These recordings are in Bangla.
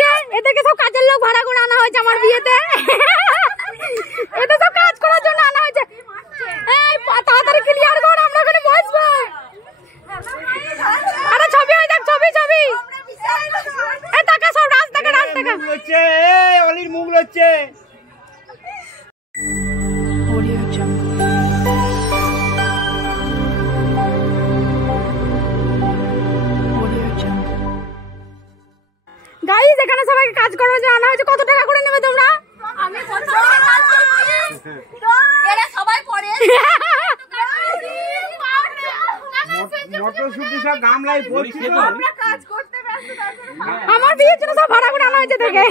যে এদেরকে সব কাজের লোক ভাড়া করে আনা হয়েছে আমার বিয়েতে। এদের সব কাজ করার জন্য আনা হয়েছে। এই তাড়াতাড়ি ক্লিয়ার কর, আমরা ওখানে বসবো। আরে ছবি হয়ে যাক, ছবি ছবি। এই টাকা সব রাস্তাকে রাস্তাকে হচ্ছে, অলির মুখ হচ্ছে। গাইস এখানে সবাইকে কাজ করার জন্য আনা হয়েছে। কত টাকা করে নেবে তোমরা? আমি কত টাকা কাজ করছি তো এরা সবাই পড়ে মটরশুটি সব গামলায় ভর্তি তো। আমরা কাজ করতে ব্যস্ত থাকি। আমার বিয়ের জন্য সব ভাড়া করে আনা হয়েছে থেকে।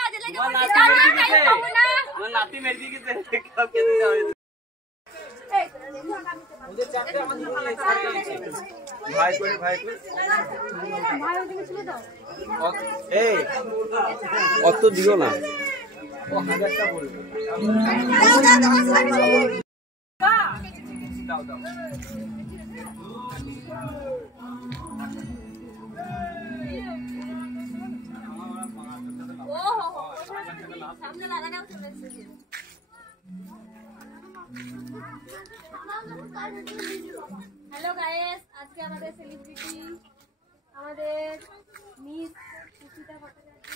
কাজে লেগে পড়ছি। আমার নাতি মেরে দিয়ে গেছে, কেউ খেতে যাবে। ওদের চারটে আমাদের ভাই করে ভাই করে ভাই ওদিকে ছিল তো। এই অত দিও না, ও 1000টা বলবে। দাও দাও ওহো সামনে লাগাও চলে এসেছে। হ্যালো গাইস, আজকে আমাদের সেলিব্রিটি আমাদের মিস সুচিতা ভট্টাচার্য।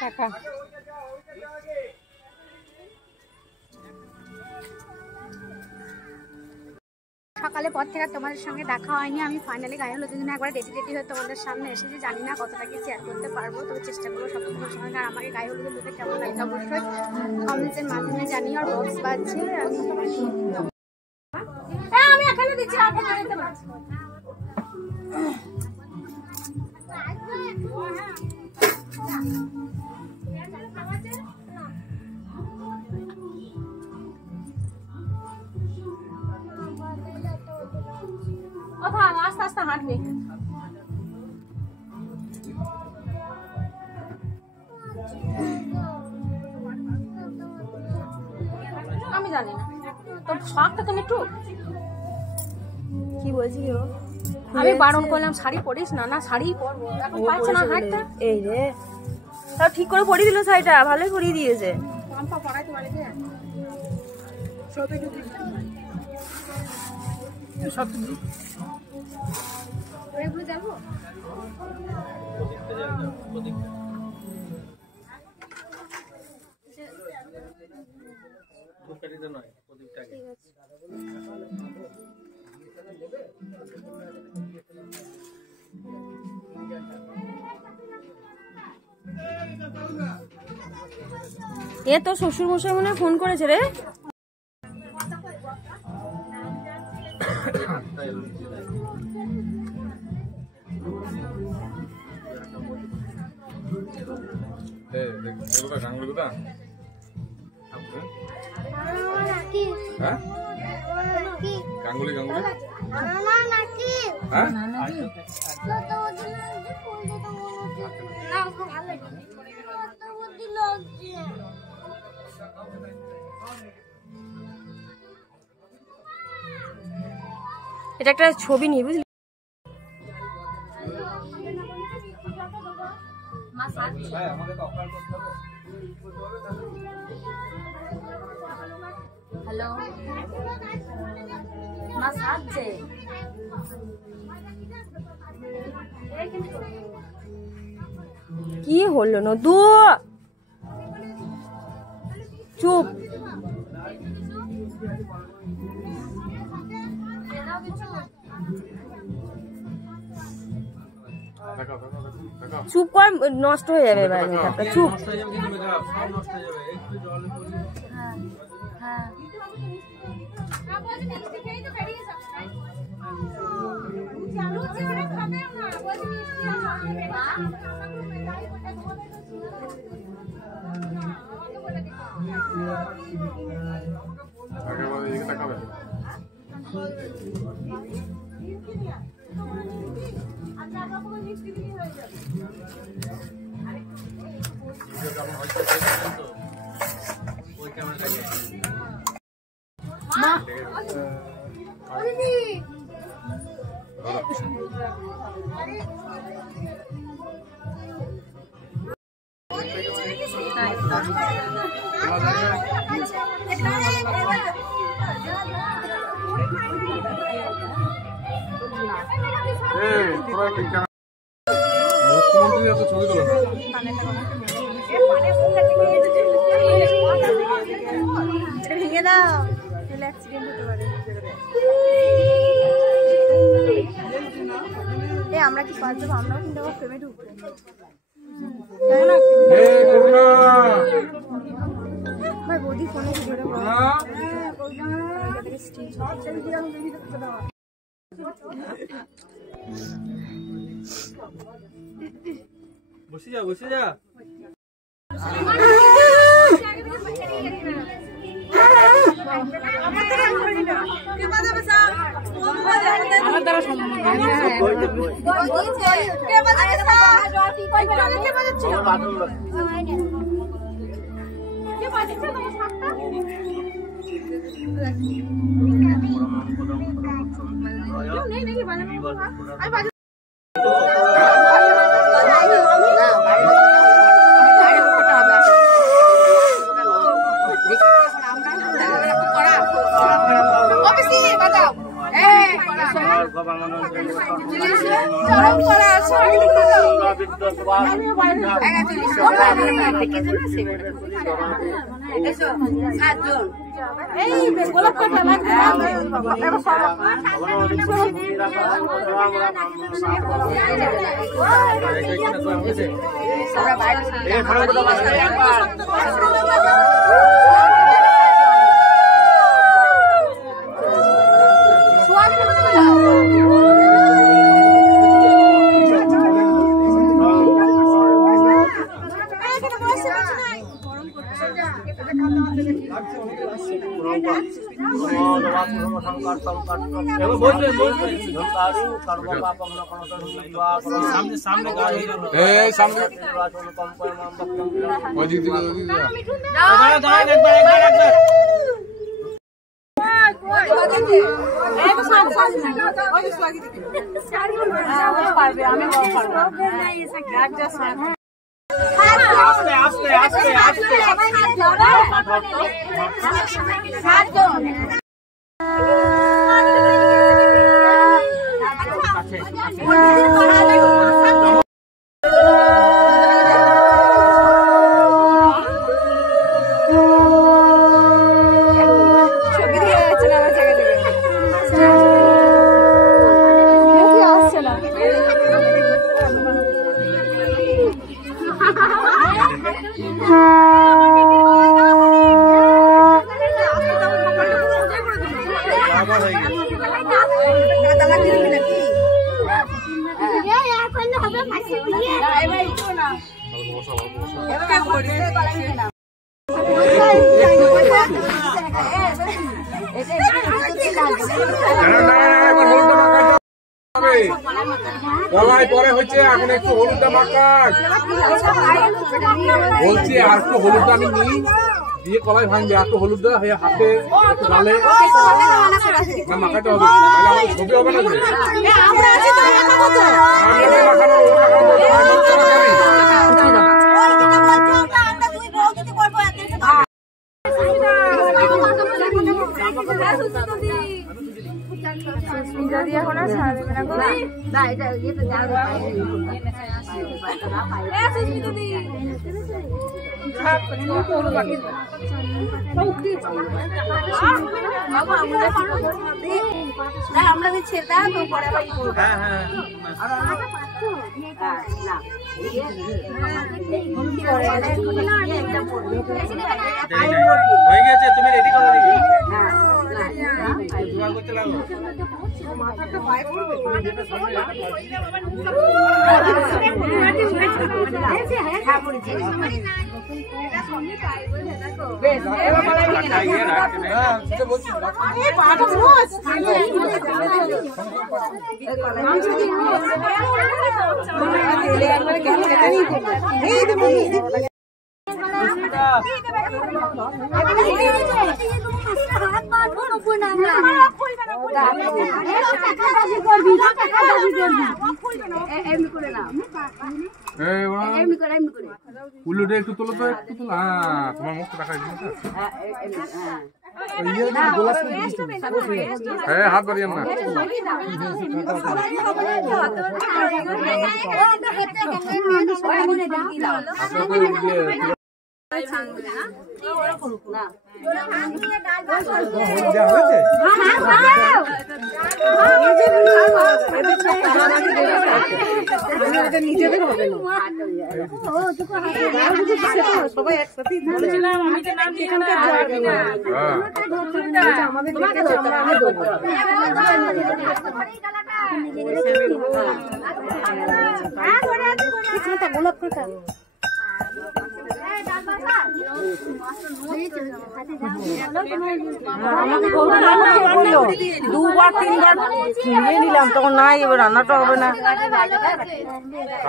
টাকা সকালে পর থেকে তোমাদের সঙ্গে দেখা হয়নি। আমি ফাইনালি গায়ে হলুদের জন্য একবার রেডি রেডি হয়ে তোমাদের সামনে এসেছি। জানি না কতটা কি শেয়ার করতে পারবো, তবে চেষ্টা করবো সব তোমার সঙ্গে। আর আমাকে গায়ে হলুদের লুকে কেমন লাগে অবশ্যই কমেন্টের মাধ্যমে জানিও। আর বক্স বাজছে, আমি এখানে দিচ্ছি, আপনারা দিতে পারছি। আস্তে আস্তে হাঁটবি। আমি জানি না তোর শখটা, তুমি একটু কি বলছি ও? আমি বারণ করলাম শাড়ি পরিস না। না শাড়ি পরবো, এখন পাচ্ছে না হাঁটতে। এই রে, তাও ঠিক করে পরিয়ে দিল শাড়িটা, ভালোই পরিয়ে দিয়েছে। পাম্পা পরাইতে পারিতে এগুলো যাবো। এ তো শ্বশুর মশাই মনে হয় ফোন করেছে রে। গাঙ্গুলি গাঙ্গুলি এটা একটা ছবি নিয়ে বুঝলি। হ্যালো মা সাজছে। কি হলো নদু, চুপ। চুপ কর, নষ্ট হয়ে যাবে এবার মেকআপটা। চুপ। মুখ্যমন্ত্রী এত ছবি তোলো ভেঙে দাও তাহলে অ্যাক্সিডেন্ট হতে পারে। আমরা কি পাঁচ যাবো? আমরাও কিন্তু আবার ফ্রেমে ঢুকবো। ভাই বৌদি ফোনে ভিডিওটা বসে যা বসে যা কলাই পরে হচ্ছে এখন একটু হলুদটা মাখাক বলছি আর একটু হলুদটা আমি নিই দিয়ে কলাই ভাঙবে আর একটু হলুদটা হাতে একটু ডালে মাখাতে হবে তাহলে আমাদের ছবি হবে না যে মাখানো আমরা ছেড়ে তো পরে হয়ে গেছে তুমি রেডি করো দেখি দোয়া করতে লাগো মাথাটা পায়ে পড়বে হ্যাঁ পড়েছে এটা সঙ্গে পায়ে বলে দেখো বেশ লাগাই গিয়ে রাখতে না এটা বলছি এই পাটা রোজ এই উল্লুটা একটু তোলো তো, একটু তোলো। হ্যাঁ, তোমার মুখ দেখা যাচ্ছে। হ্যাঁ, হাত বাড়িয়ে না। নিজেদের হবে না সবাই একসাথে বলেছিলাম আমি তো নাম এখানকার যাবি না আমাদের গোলাপ কথা দুবার তিনবার নিয়ে নিলাম তখন নাই এবার রান্নাটা হবে না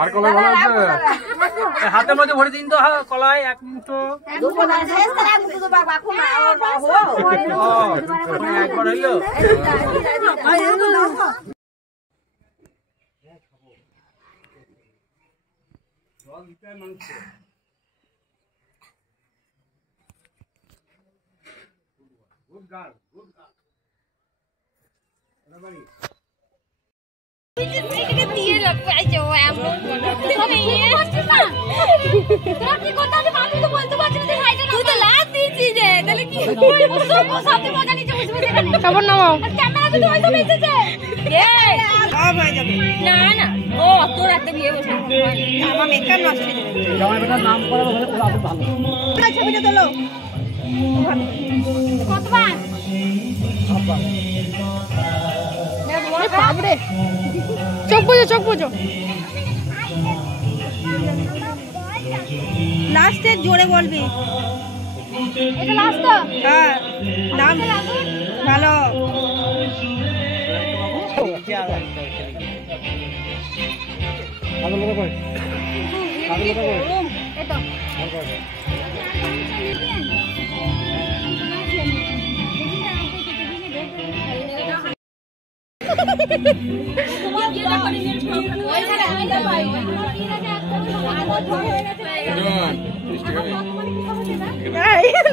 আর কলাই ভালো আছে হাতের মধ্যে ভরে দিন তো কলাই এক মুঠো একবার হইলো খবর নামাও না না ও অত রাতে বিয়ে বসে আমার মেকআপ নষ্ট হয়ে যাবে নাম করা ভালো ছবিটা তোলো কতবার বাবরে চোখ বুঝো চোখ বুঝো লাস্টে জোরে বলবি এটা লাস্ট তো হ্যাঁ নাম ভালো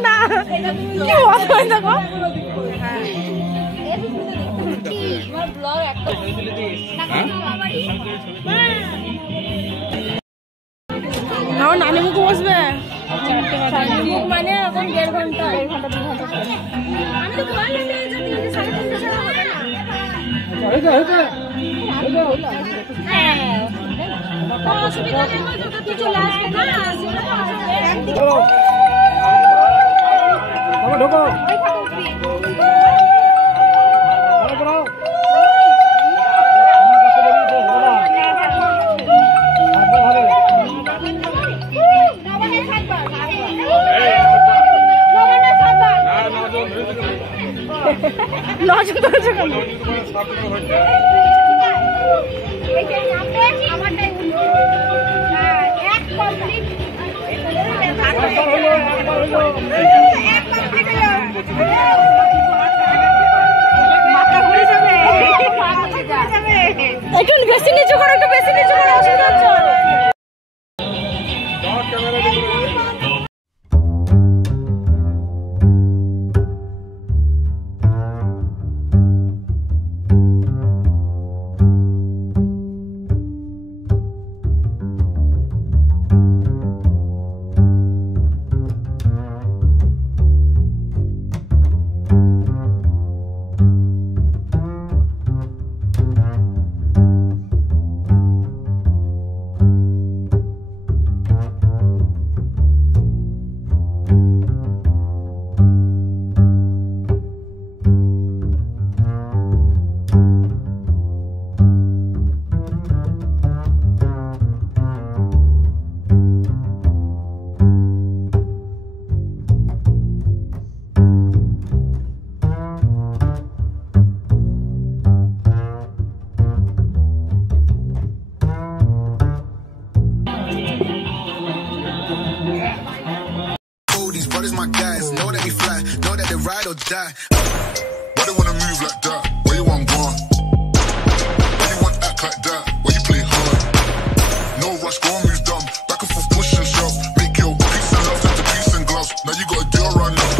না কি হয় দেখো নানি মুখ বসবে মানে এখন 1.5 ঘন্টা 1 ঘন্টা 2 ঘন্টা আমি তো বললাম যে 3:30 ছাড়া হবে না হ্যাঁ অসুবিধা নেই তুই চলে আসবে না ঢোকো নজন ধরেছে একটু বেশি নিচু করো একটু বেশি নিচু করো অসুবিধা হচ্ছে my guys. Know that we fly, know that they ride or die. Why they wanna move like that? Where you want gone? Why you want act like that? Why you play hard? No rush, go and move dumb. Back and forth, push and shove. Make your peace and love into peace and gloves. Now you gotta deal right now.